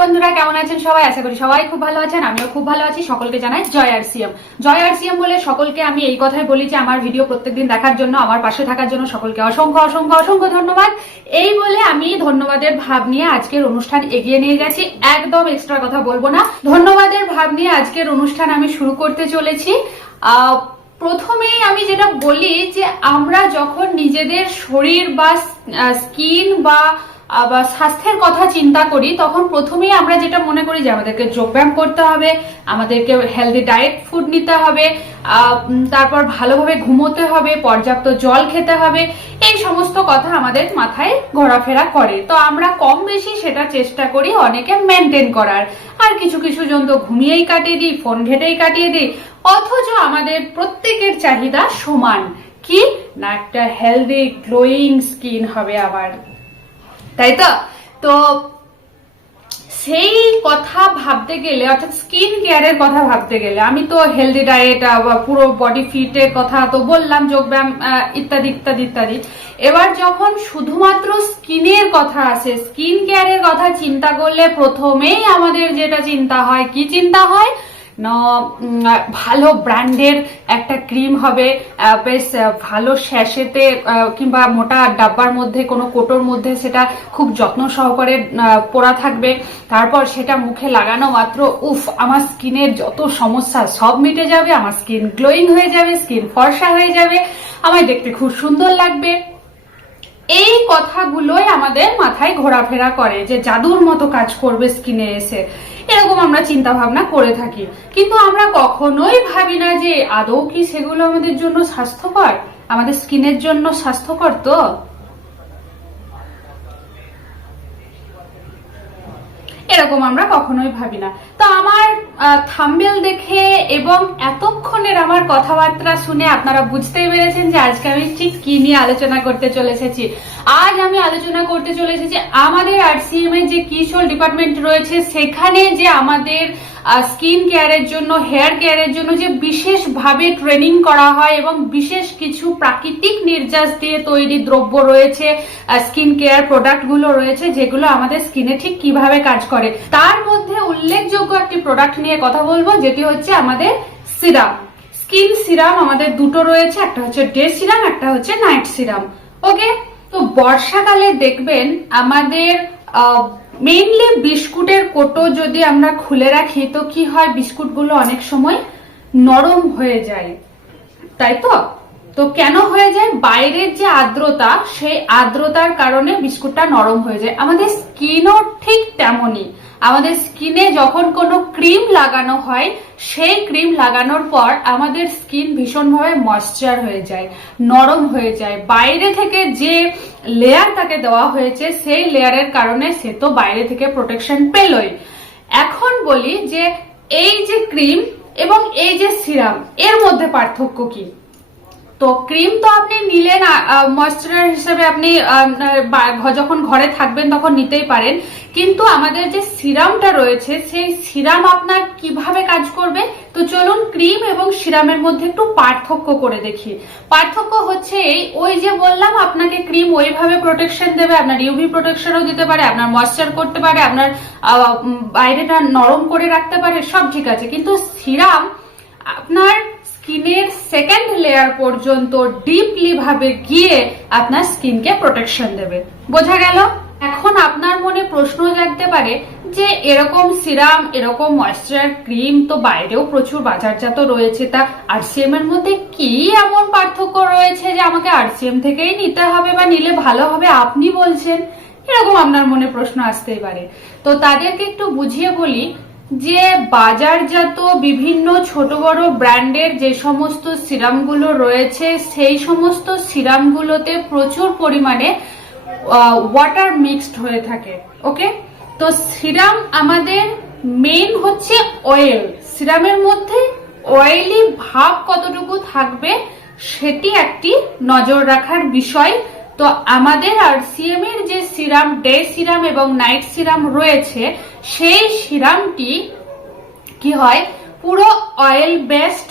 বন্ধুরা, কেমন আছেন সবাই? আশা করি সবাই খুব ভালো আছেন, আমিও খুব ভালো আছি। সকলকে জানাই জয় আর সিএম। জয় আর সিএম বলে সকলকে আমি এই কথাই বলি যে, আমার ভিডিও প্রত্যেকদিন দেখার জন্য, আমার পাশে থাকার জন্য সকলকে অসংখ্য অসংখ্য অসংখ্য ধন্যবাদ। এই বলে আমি ধন্যবাদের ভাব নিয়ে আজকের অনুষ্ঠান এগিয়ে নিয়ে গেছি। একদম এক্সট্রা কথা বলব না। ধন্যবাদের ভাব নিয়ে আজকের অনুষ্ঠান আমি শুরু করতে চলেছি। প্রথমেই আমি যেটা বলি যে, আমরা যখন নিজেদের শরীর বা স্কিন বা বা স্বাস্থ্যের কথা চিন্তা করি, তখন প্রথমেই আমরা যেটা মনে করি যে আমাদেরকে যোগব্যায়াম করতে হবে, আমাদেরকে হেলদি ডায়েট ফুড নিতে হবে তারপর ভালোভাবে ঘুমোতে হবে, পর্যাপ্ত জল খেতে হবে, এই সমস্ত কথা আমাদের মাথায় ঘোরাফেরা করে। তো আমরা কম বেশি সেটা চেষ্টা করি অনেকে মেনটেন করার। আর কিছু কিছু জন তো ঘুমিয়েই কাটিয়ে দিই ফোন ঘেটেই কাটিয়ে দিই, অথচ আমাদের প্রত্যেকের চাহিদা সমান। কি? না একটা হেলদি গ্লোয়িং স্কিন হবে আবার। তাই তো তো সেই কথা ভাবতে গেলে, অর্থাৎ স্কিন কেয়ারের কথা ভাবতে গেলে, আমি তো হেলদি ডায়েট পুরো বডি ফিটের কথা তো বললাম যোগব্যায়াম ইত্যাদি ইত্যাদি ইত্যাদি। এবার যখন শুধুমাত্র স্কিনের কথা আসে স্কিন কেয়ারের কথা চিন্তা করলে প্রথমেই আমাদের যেটা চিন্তা হয়, কি চিন্তা হয়? ভালো ব্র্যান্ডের একটা ক্রিম হবে বেশ ভালো শ্যাশেতে কিংবা মোটা ডাব্বার মধ্যে, কোনো কোটোর মধ্যে সেটা খুব যত্ন সহকারে পরা থাকবে। তারপর সেটা মুখে লাগানো মাত্র, উফ, আমার স্কিনের যত সমস্যা, সব মিটে যাবে, আমার স্কিন গ্লোয়িং হয়ে যাবে, স্কিন ফর্সা হয়ে যাবে, আমায় দেখতে খুব সুন্দর লাগবে। এই কথাগুলোই আমাদের মাথায় ঘোরাফেরা করে যে জাদুর মতো কাজ করবে স্কিনে এসে। এরকম আমরা চিন্তা ভাবনা করে থাকি। কিন্তু আমরা কখনোই ভাবি না যে আদৌ কি সেগুলো আমাদের জন্য স্বাস্থ্যকর? আমাদের স্কিনের জন্য স্বাস্থ্যকর তো? এরকম আমরা কখনোই ভাবি না। তো আমার থাম্বেল দেখে এবং এতক্ষণের আমার কথাবার্তা শুনে আপনারা বুঝতেই পেরেছেন যে আজকে আমি ঠিক কি নিয়ে আলোচনা করতে চলে এসেছি আজ আমি আলোচনা করতে চলে এসেছি আমাদের আরসিএম এর যে কিশোর ডিপার্টমেন্ট রয়েছে, সেখানে যে আমাদের স্কিন কেয়ারের জন্য হেয়ার কেয়ারের জন্য যে বিশেষভাবে ট্রেনিং করা হয় এবং বিশেষ কিছু প্রাকৃতিক নির্যাস দিয়ে তৈরি দ্রব্য রয়েছে স্কিন কেয়ার প্রোডাক্টগুলো রয়েছে, যেগুলো আমাদের স্কিনে ঠিক কীভাবে কাজ করে। তার মধ্যে উল্লেখযোগ্য একটি প্রোডাক্ট নিয়ে কথা বলব, যেটি হচ্ছে আমাদের সিরাম স্কিন সিরাম আমাদের দুটো রয়েছে, একটা হচ্ছে ডে সিরাম, একটা হচ্ছে নাইট সিরাম। ওকে? তো বর্ষাকালে দেখবেন আমাদের মেইনলি বিস্কুটের কোটো যদি আমরা খুলে রাখি, তো কি হয়? বিস্কুটগুলো অনেক সময় নরম হয়ে যায়। তাই তো? তো কেন হয়ে যায়? বাইরের যে আর্দ্রতা, সেই আর্দ্রতার কারণে বিস্কুটটা নরম হয়ে যায়। আমাদের স্কিনও ঠিক তেমনই। আমাদের স্কিনে যখন কোনো ক্রিম লাগানো হয়, সেই ক্রিম লাগানোর পর আমাদের স্কিন ভীষণভাবে ময়শ্চার হয়ে যায়, নরম হয়ে যায়। বাইরে থেকে যে লেয়ার তাকে দেওয়া হয়েছে, সেই লেয়ারের কারণে সে তো বাইরে থেকে প্রোটেকশন পেলই। এখন বলি যে, এই যে ক্রিম এবং এই যে সিরাম এর মধ্যে পার্থক্য কি? তো ক্রিম তো আপনি নিলেন ময়শ্চারাইজার হিসেবে আপনি যখন ঘরে থাকবেন তখন নিতেই পারেন। কিন্তু আমাদের যে সিরামটা রয়েছে, সেই সিরাম আপনার কীভাবে কাজ করবে? তো চলুন ক্রিম এবং সিরামের মধ্যে একটু পার্থক্য করে দেখি। পার্থক্য হচ্ছে এই, ওই যে বললাম, আপনাকে ক্রিম ওইভাবে প্রোটেকশন দেবে, আপনার ইউভি প্রোটেকশনও দিতে পারে, আপনার ময়শ্চার করতে পারে, আপনার বাইরেটা নরম করে রাখতে পারে, সব ঠিক আছে। কিন্তু সিরাম আপনার স্কিনের সেকেন্ড লেয়ার পর্যন্ত ডিপলি ভাবে গিয়ে আপনার স্কিনকে প্রোটেকশন দেবে। বোঝা গেল? এখন আপনার মনে প্রশ্ন জাগতে পারে যে এরকম সিরাম, এরকম ময়শ্চার ক্রিম তো বাইরেও প্রচুর বাজারজাত রয়েছে, তা আরসিএম এর মধ্যে কি এমন পার্থক্য রয়েছে যে আমাকে আরসিএম থেকেই নিতে হবে বা নিলে ভালো হবে আপনি বলছেন? এরকম আপনার মনে প্রশ্ন আসতেই পারে। তো তাদেরকে একটু বুঝিয়ে বলি যে বাজারজাত বিভিন্ন ছোট বড় ব্র্যান্ডের যে সমস্ত সিরামগুলো রয়েছে, সেই সমস্ত সিরামগুলোতে প্রচুর পরিমাণে ওয়াটার মিক্সড হয়ে থাকে ওকে তো সিরাম আমাদের মেন হচ্ছে অয়েল সিরামের মধ্যে অয়েলি ভাব কতটুকু থাকবে, সেটি একটি নজর রাখার বিষয়। তো আমাদের আরসিএম এর যে সিরাম, ডে সিরাম এবং নাইট সিরাম রয়েছে। সেই সিরামটি কি হয়? পুরো অয়েল বেসড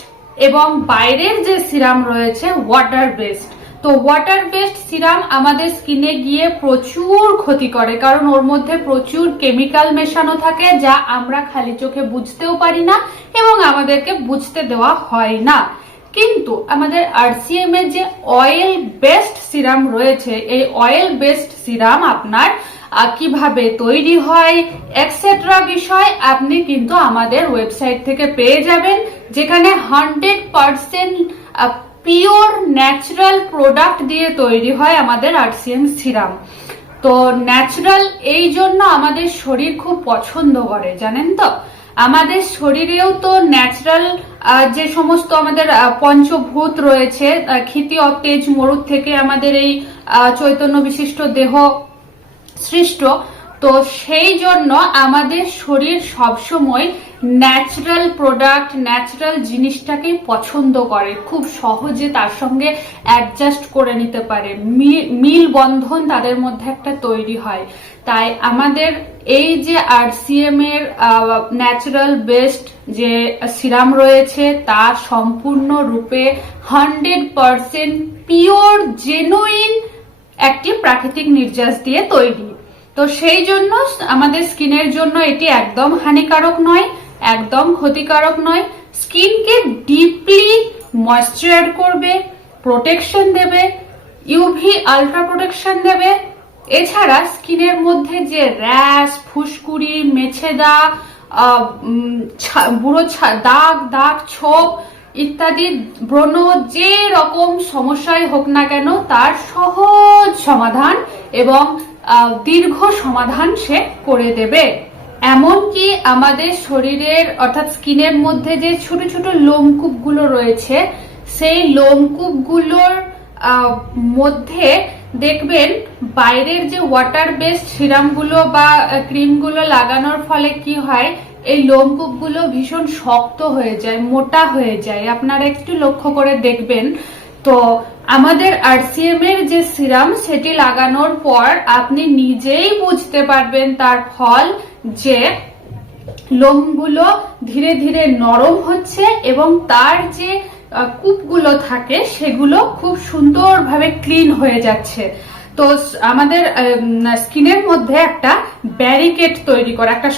এবং বাইরের যে সিরাম রয়েছে ওয়াটার বেসড তো ওয়াটার বেসড সিরাম আমাদের স্কিনে গিয়ে প্রচুর ক্ষতি করে, কারণ ওর মধ্যে প্রচুর কেমিক্যাল মেশানো থাকে যা আমরা খালি চোখে বুঝতেও পারি না এবং আমাদেরকে বুঝতে দেওয়া হয় না। কিন্তু আমাদের আরসিএম এর যে অয়েল বেস্ট সিরাম রয়েছে, এই অয়েল বেস্ট সিরাম আপনার কীভাবে তৈরি হয় এক্সেট্রা বিষয় আপনি কিন্তু আমাদের ওয়েবসাইট থেকে পেয়ে যাবেন, যেখানে hundred percent pure natural product দিয়ে তৈরি হয় আমাদের আরসিএম সিরাম তো ন্যাচারাল এই জন্য আমাদের শরীর খুব পছন্দ করে, জানেন তো? আমাদের শরীরেও তো ন্যাচারাল যে সমস্ত আমাদের পঞ্চভূত রয়েছে ক্ষিতি, অতেজ, মরুদ থেকে আমাদের এই চৈতন্য বিশিষ্ট দেহ সৃষ্ট। তো সেই জন্য আমাদের শরীর সবসময় ন্যাচারাল প্রোডাক্ট ন্যাচারাল জিনিসটাকেই পছন্দ করে। খুব সহজে তার সঙ্গে অ্যাডজাস্ট করে নিতে পারে। মিল বন্ধন তাদের মধ্যে একটা তৈরি হয়। তাই আমাদের এই যে আরসিএম এর ন্যাচারাল বেস্ট যে সিরাম রয়েছে, তা সম্পূর্ণ রূপে হান্ড্রেড পারসেন্ট পিওর জেনুইন একটি প্রাকৃতিক নির্যাস দিয়ে তৈরি। তো সেই জন্য আমাদের স্কিনের জন্য এটি একদম হানিকারক নয়, একদম ক্ষতিকারক নয়। স্কিনকে ডিপলি ময়শ্চার করবে প্রোটেকশন দেবে ইউভি আলট্রা প্রোটেকশন দেবে। এছাড়া স্কিনের মধ্যে যে র্যাশ, ফুসকুড়ি, মেছেদা বুড়ো দাগ দাগ, ছোপ ইত্যাদি ব্রণ যে রকম সমস্যাই হোক না কেন, তার সহজ সমাধান এবং দীর্ঘ সমাধান সে করে দেবে। এমনকি আমাদের শরীরের, অর্থাৎ স্কিনের মধ্যে যে ছোট ছোট লোমকূপগুলো রয়েছে, সেই লোমকূপগুলোর মধ্যে দেখবেন বাইরের যে ওয়াটার বেসড সিরামগুলো বা ক্রিমগুলো লাগানোর ফলে কি হয় এই লোমকূপগুলো ভীষণ শক্ত হয়ে যায়, মোটা হয়ে যায়। আপনারা একটু লক্ষ্য করে দেখবেন। তো আমাদের আরসিএম এর যে সিরাম, সেটি লাগানোর পর আপনি নিজেই বুঝতে পারবেন তার ফল যে লোমগুলো ধীরে ধীরে নরম হচ্ছে এবং তার যে কূপগুলো থাকে, সেগুলো খুব সুন্দরভাবে ক্লিন হয়ে যাচ্ছে। তো আমাদের স্কিনের মধ্যে একটা ব্যারিকেড তৈরি করা, একটা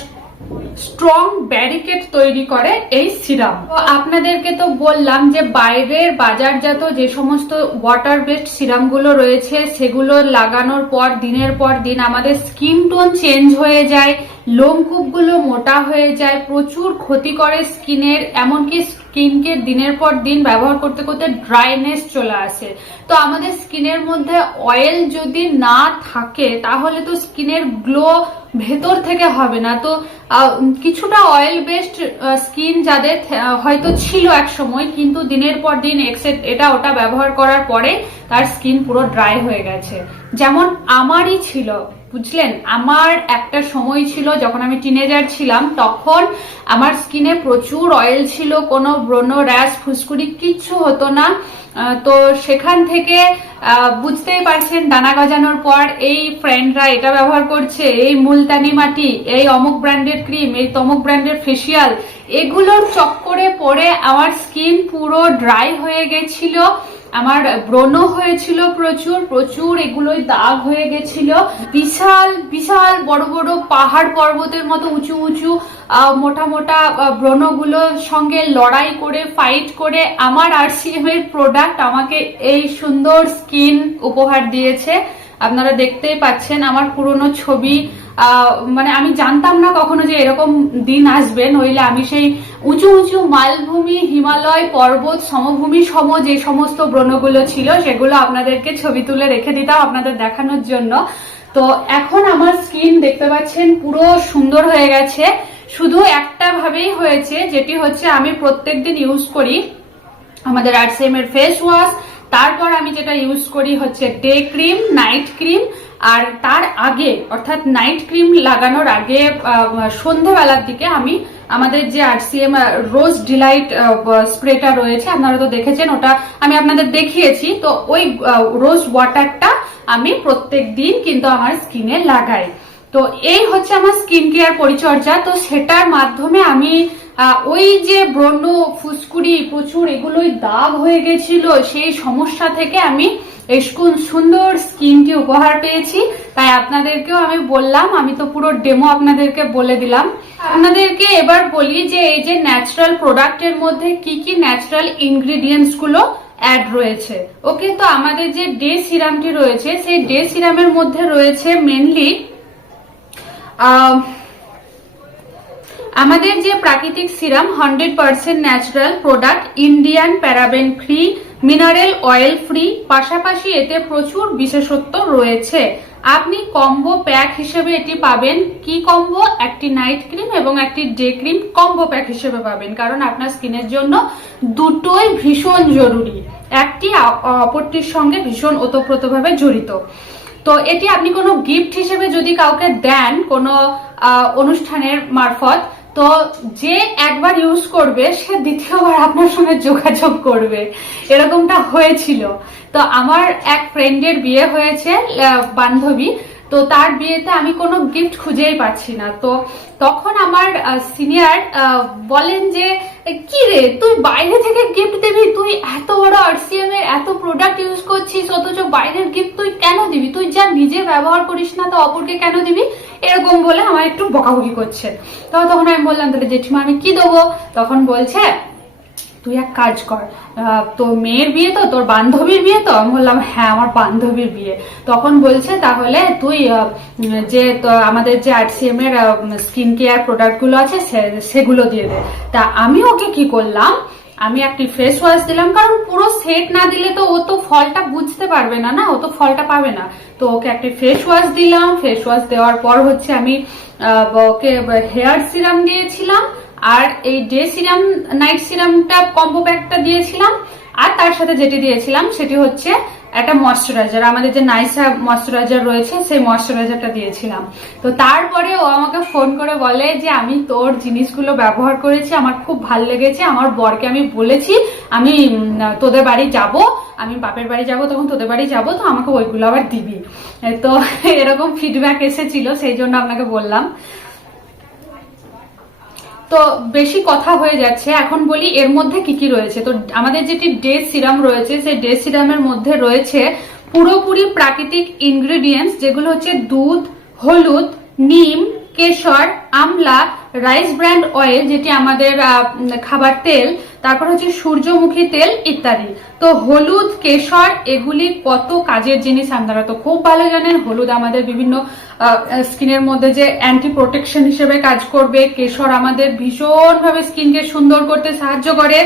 স্ট্রং ব্যারিকেড তৈরি করে এই সিরাম তো আপনাদেরকে তো বললাম যে বাইরের বাজারজাত যে সমস্ত ওয়াটার বেসড সিরামগুলো রয়েছে, সেগুলো লাগানোর পর, দিনের পর দিন আমাদের স্কিন টোন চেঞ্জ হয়ে যায় লোমকূপগুলো মোটা হয়ে যায়, প্রচুর ক্ষতি করে স্কিনের, এমনকি স্কিনকে দিনের পর দিন ব্যবহার করতে করতে ড্রাইনেস চলে আসে। তো আমাদের স্কিনের মধ্যে অয়েল যদি না থাকে, তাহলে তো স্কিনের গ্লো ভেতর থেকে হবে না। তো কিছুটা অয়েল বেসড স্কিন যাদের হয়তো ছিল এক সময়, কিন্তু দিনের পর দিন এক্সেট এটা ওটা ব্যবহার করার পরে তার স্কিন পুরো ড্রাই হয়ে গেছে। যেমন আমারই ছিল। বুঝলেন, আমার একটা সময় ছিল যখন আমি টিনেজার ছিলাম, তখন আমার স্কিনে প্রচুর অয়েল ছিল, কোনো ব্রণ, র্যাশ, ফুসকুড়ি কিচ্ছু হতো না। তো সেখান থেকে বুঝতেই পারছেন, দানা গজানোর পর এই ফ্রেন্ডরা এটা ব্যবহার করছে, এই মুলতানি মাটি, এই অমুক ব্র্যান্ডের ক্রিম এই তমুক ব্র্যান্ডের ফেসিয়াল এগুলোর চক্করে পড়ে আমার স্কিন পুরো ড্রাই হয়ে গেছিল। আমার ব্রণ হয়েছিল প্রচুর প্রচুর এগুলোই দাগ হয়ে গেছিল। বিশাল বিশাল বড় বড় পাহাড় পর্বতের মতো উঁচু উঁচু মোটা মোটা ব্রণগুলোর সঙ্গে লড়াই করে ফাইট করে আমার আরসিএম এর প্রোডাক্ট আমাকে এই সুন্দর স্কিন উপহার দিয়েছে। আপনারা দেখতেই পাচ্ছেন আমার পুরনো ছবি মানে আমি জানতাম না কখনো যে এরকম দিন আসবে, নইলে আমি সেই উঁচু উঁচু মালভূমি, হিমালয়, পর্বত, সমভূমি সম যে সমস্ত ব্রণগুলো ছিল, সেগুলো আপনাদেরকে ছবি তুলে রেখে দিতাম আপনাদের দেখানোর জন্য। তো এখন আমার স্কিন দেখতে পাচ্ছেন পুরো সুন্দর হয়ে গেছে। শুধু একটা ভাবেই হয়েছে, যেটি হচ্ছে আমি প্রত্যেকদিন ইউজ করি আমাদের আরসিএম এর ফেস ওয়াশ তারপর আমি যেটা ইউজ করি হচ্ছে ডে ক্রিম নাইট ক্রিম আর তার আগে, অর্থাৎ নাইট ক্রিম লাগানোর আগে সন্ধেবেলার দিকে আমি আমাদের যে আর আরসিএম রোজ ডিলাইট স্প্রেটা রয়েছে, আপনারা তো দেখেছেন, ওটা আমি আপনাদের দেখিয়েছি, তো ওই রোজ ওয়াটারটা আমি প্রত্যেক দিন কিন্তু আমার স্কিনে লাগাই। তো এই হচ্ছে আমার স্কিন কেয়ার পরিচর্যা, তো সেটার মাধ্যমে আমি ওই যে ব্রণ, ফুসকুড়ি প্রচুর এগুলোই দাগ হয়ে গেছিল। সেই সমস্যা থেকে আমি সুন্দর স্কিনটি উপহার পেয়েছি। তাই আপনাদেরকেও আমি বললাম, আমি তো পুরো ডেমো আপনাদেরকে বলে দিলাম। আপনাদেরকে এবার বলি যে, এই যে ন্যাচারাল প্রোডাক্টের মধ্যে কি কি ন্যাচারাল ইনগ্রিডিয়েন্টসগুলো অ্যাড রয়েছে। ওকে, তো আমাদের যে ডে সিরামটি রয়েছে, সেই ডে সিরামের মধ্যে রয়েছে মেনলি আমাদের যে প্রাকৃতিক serum hundred percent natural product Indian paraben free mineral oil free পাশাপাশি এতে প্রচুর বিশেষত্ব রয়েছে। আপনি কম্বো প্যাক হিসেবে এটি পাবেন। কি কম্বো একটি নাইট ক্রিম এবং একটি ডে ক্রিম কম্বো প্যাক হিসেবে পাবেন। কারণ আপনার স্কিনের জন্য দুটোই ভীষণ জরুরি। একটি অপরটির সঙ্গে ভীষণ ওতপ্রোতভাবে জড়িত। তো এটি আপনি কোনো গিফট হিসেবে যদি কাউকে দেন কোনো অনুষ্ঠানের মারফত তো যে একবার ইউজ করবে, সে দ্বিতীয়বার আপনার সঙ্গে যোগাযোগ করবে। এরকমটা হয়েছিল। তো আমার এক ফ্রেন্ডের বিয়ে হয়েছে বান্ধবী। তো তার বিয়েতে আমি কোনো গিফট খুঁজেই পাচ্ছি না। তো তখন আমার সিনিয়র বলেন যে কি রে, তুই বাইরে থেকে গিফট দিবি? তুই এত বড় আরসিএম এর এত প্রোডাক্ট ইউজ করছিস, অথচ বাইরের গিফট তুই কেন দিবি? তুই যা নিজে ব্যবহার করিস না, তো অপরকে কেন দিবি? এরকম বলে আমার একটু বকাবকি করছে। তো তখন আমি বললাম, তাহলে জেঠিমা, আমি কি দেবো? তখন বলছে তুই এক কাজ কর তোর মেয়ের বিয়ে তো, তোর বান্ধবীর বিয়ে তো? আমি বললাম হ্যাঁ আমার বান্ধবীর বিয়ে। তখন বলছে তাহলে তুই যে তো আমাদের যে আরসিএম এর স্কিন কেয়ার প্রোডাক্টগুলো আছে সেগুলো দিয়ে দে। তা আমি ওকে কি করলাম? আমি একটি ফেস ওয়াশ দিলাম, কারণ পুরো সেট না দিলে তো ও তো ফলটা বুঝতে পারবে না না? ও তো ফলটা পাবে না। তো ওকে একটি ফেস ওয়াশ দিলাম। ফেস ওয়াশ দেওয়ার পর হচ্ছে আমি ওকে হেয়ার সিরাম দিয়েছিলাম। আর এই ডে সিরাম নাইট সিরামটা কম্বো প্যাকটা দিয়েছিলাম, আর তার সাথে যেটি দিয়েছিলাম সেটি হচ্ছে একটা ময়শ্চারাইজার আমাদের যে নাইসা ময়শ্চারাইজার রয়েছে, সেই ময়শ্চারাইজারটা দিয়েছিলাম। তো তারপরে ও আমাকে ফোন করে বলে যে, আমি তোর জিনিসগুলো ব্যবহার করেছি, আমার খুব ভালো লেগেছে, আমার বরকে আমি বলেছি, আমি তোদের বাড়ি যাব, আমি বাপের বাড়ি যাব, তখন তোদের বাড়ি যাব, তো আমাকে ওইগুলো আবার দিবি। তো এরকম ফিডব্যাক এসেছিল, সেই জন্য আপনাকে বললাম। তো বেশি কথা হয়ে যাচ্ছে। এখন বলি এর মধ্যে কি কি রয়েছে? তো আমাদের যেটি ডে সিরাম রয়েছে, সেই ডে সিরামের মধ্যে রয়েছে পুরোপুরি প্রাকৃতিক ইনগ্রেডিয়েন্টস যেগুলো হচ্ছে দুধ, হলুদ, নিম, কেশর, আমলা রাইস ব্র্যান্ড অয়েল যেটি আমাদের খাবার তেল, তারপর হচ্ছে সূর্যমুখী তেল ইত্যাদি। তো হলুদ, কেশর, এগুলি কত কাজের জিনিস আপনারা তো খুব ভালো জানেন। হলুদ আমাদের বিভিন্ন স্কিনের মধ্যে যে অ্যান্টি প্রোটেকশন হিসেবে কাজ করবে। কেশর আমাদের ভীষণভাবে স্কিনকে সুন্দর করতে সাহায্য করে।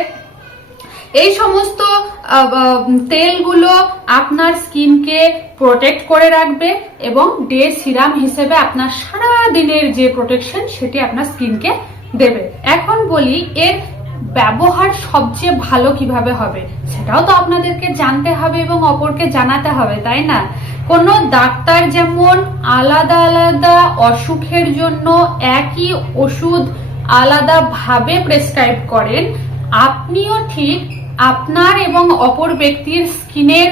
এই সমস্ত তেলগুলো আপনার স্কিনকে প্রোটেক্ট করে রাখবে এবং ডে সিরাম হিসেবে আপনার সারা দিনের যে প্রোটেকশন সেটি আপনার স্কিনকে দেবে। এখন বলি, এর ব্যবহার সবচেয়ে ভালো কীভাবে হবে? সেটাও তো আপনাদেরকে জানতে হবে এবং অপরকে জানাতে হবে, তাই না? কোনো ডাক্তার যেমন আলাদা আলাদা অসুখের জন্য একই ওষুধ আলাদাভাবে প্রেসক্রাইব করেন, আপনিও ঠিক আপনার এবং অপর ব্যক্তির স্কিনের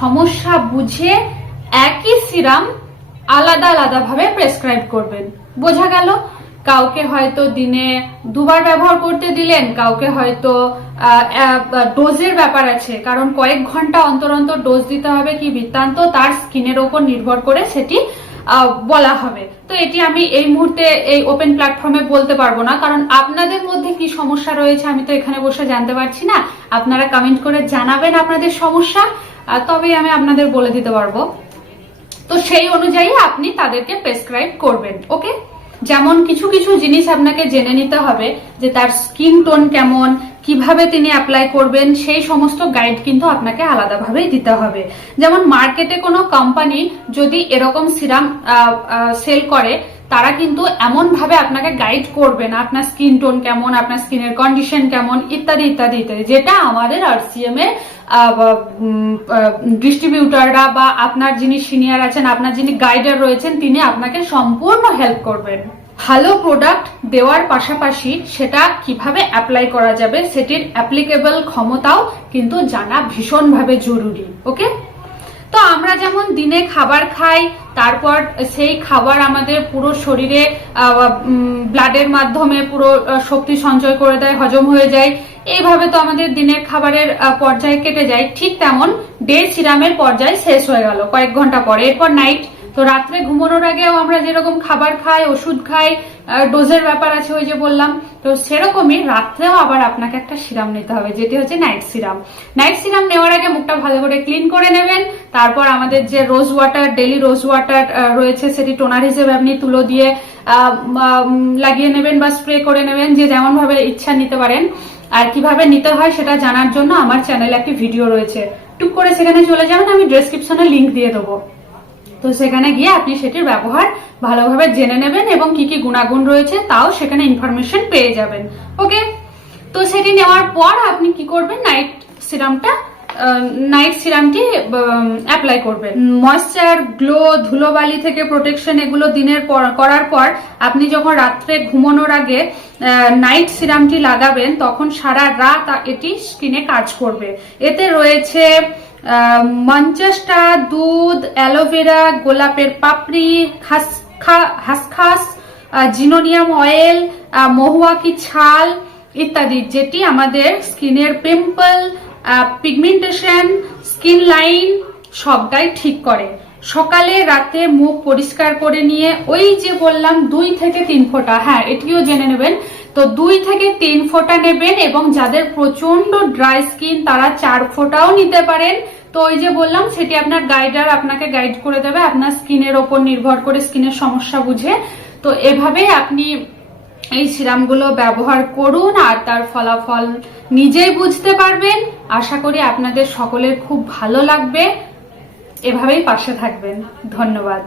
সমস্যা বুঝে একই সিরাম আলাদা আলাদাভাবে প্রেসক্রাইব করবেন। বোঝা গেল? কাউকে হয়তো দিনে দুবার ব্যবহার করতে দিলেন, কাউকে হয়তো ডোজের ব্যাপার আছে, কারণ কয়েক ঘণ্টা অন্তর অন্তর ডোজ দিতে হবে কি বৃত্তান্ত, তার স্কিনের ওপর নির্ভর করে সেটি বলা হবে। তো এটি আমি এই মুহূর্তে এই ওপেন প্ল্যাটফর্মে বলতে পারব না। কারণ আপনাদের মধ্যে কি সমস্যা রয়েছে আমি তো এখানে বসে জানতে পারছি না। আপনারা কমেন্ট করে জানাবেন আপনাদের সমস্যা তবেই আমি আপনাদের বলে দিতে পারব। তো সেই অনুযায়ী আপনি তাদেরকে প্রেসক্রাইব করবেন ওকে যেমন কিছু কিছু জিনিস আপনাকে জেনে নিতে হবে যে তার স্কিন টোন কেমন কীভাবে তিনি অ্যাপ্লাই করবেন, সেই সমস্ত গাইড কিন্তু আপনাকে আলাদাভাবেই দিতে হবে। যেমন মার্কেটে কোনো কোম্পানি যদি এরকম সিরাম সেল করে, তারা কিন্তু এমন ভাবে আপনাকে গাইড করবে না, আপনার স্কিন টোন কেমন, আপনার স্কিনের কন্ডিশন কেমন, ইত্যাদি ইত্যাদি ইত্যাদি। যেটা আমাদের আর আরসিএম এর ডিস্ট্রিবিউটাররা বা আপনার যিনি সিনিয়র আছেন, আপনার যিনি গাইডার রয়েছেন, তিনি আপনাকে সম্পূর্ণ হেল্প করবেন। ভালো প্রোডাক্ট দেওয়ার পাশাপাশি সেটা কীভাবে অ্যাপ্লাই করা যাবে সেটির অ্যাপ্লিকেবল ক্ষমতাও কিন্তু জানা ভীষণভাবে জরুরি ওকে তো আমরা যেমন দিনে খাবার খাই, তারপর সেই খাবার আমাদের পুরো শরীরে ব্লাডের মাধ্যমে পুরো শক্তি সঞ্চয় করে দেয়, হজম হয়ে যায়। এইভাবে তো আমাদের দিনের খাবারের পর্যায় কেটে যায়। ঠিক তেমন ডে সিরামের পর্যায় শেষ হয়ে গেল কয়েক ঘণ্টা পরে। এরপর নাইট তো রাত্রে ঘুমানোর আগেও আমরা যেরকম খাবার খাই, ওষুধ খাই ডোজের ব্যাপার আছে ওই যে বললাম, তো সেরকমই রাত্রেও আবার আপনাকে একটা সিরাম নিতে হবে, যেটি হচ্ছে নাইট সিরাম। নাইট সিরাম নেওয়ার আগে মুখটা ভালো করে ক্লিন করে নেবেন, তারপর আমাদের যে rose water daily rose water রয়েছে সেটি টোনার হিসেবে আপনি তুলো দিয়ে লাগিয়ে নেবেন বা স্প্রে করে নেবেন, যে যেমন ভাবে ইচ্ছা নিতে পারেন। আর কীভাবে নিতে হয় সেটা জানার জন্য আমার চ্যানেলে একটি ভিডিও রয়েছে। টুক করে সেখানে চলে যাবেন, আমি ডেসক্রিপশনে লিঙ্ক দিয়ে দেবো। তো সেখানে গিয়ে আপনি সেটির ব্যবহার ভালোভাবে জেনে নেবেন এবং কি কি গুণাগুণ রয়েছে তাও সেখানে ইনফরমেশন পেয়ে যাবেন ওকে তো সেটি নেওয়ার পর আপনি কি করবেন? নাইট সিরামটা নাইট সিরামটি অ্যাপ্লাই করবেন। ময়শ্চার গ্লো ধুলোবালি থেকে প্রোটেকশন এগুলো দিনের পর, করার পর আপনি যখন রাত্রে ঘুমানোর আগে নাইট সিরামটি লাগাবেন, তখন সারা রাত এটি স্কিনে কাজ করবে। এতে রয়েছে মঞ্চেস্টা দুধ অ্যালোভেরা গোলাপের পাপড়ি হাসখাস জিনোনিয়াম অয়েল মহুয়াকি ছাল ইত্যাদি, যেটি আমাদের স্কিনের পিম্পল পিগমেন্টেশন, স্কিন লাইন সবটাই ঠিক করে। সকালে, রাতে মুখ পরিষ্কার করে নিয়ে ওই যে বললাম দুই থেকে তিন ফোঁটা হ্যাঁ এটিও জেনে নেবেন। তো দুই থেকে তিন ফোঁটা নেবেন এবং যাদের প্রচণ্ড ড্রাই স্কিন তারা চার ফোঁটাও নিতে পারেন। তো ওই যে বললাম, সেটি আপনার গাইডার আপনাকে গাইড করে দেবে আপনার স্কিনের ওপর নির্ভর করে স্কিনের সমস্যা বুঝে। তো এভাবে আপনি এই সিরামগুলো ব্যবহার করুন আর তার ফলাফল নিজেই বুঝতে পারবেন। আশা করি আপনাদের সকলের খুব ভালো লাগবে। এভাবেই পাশে থাকবেন। ধন্যবাদ।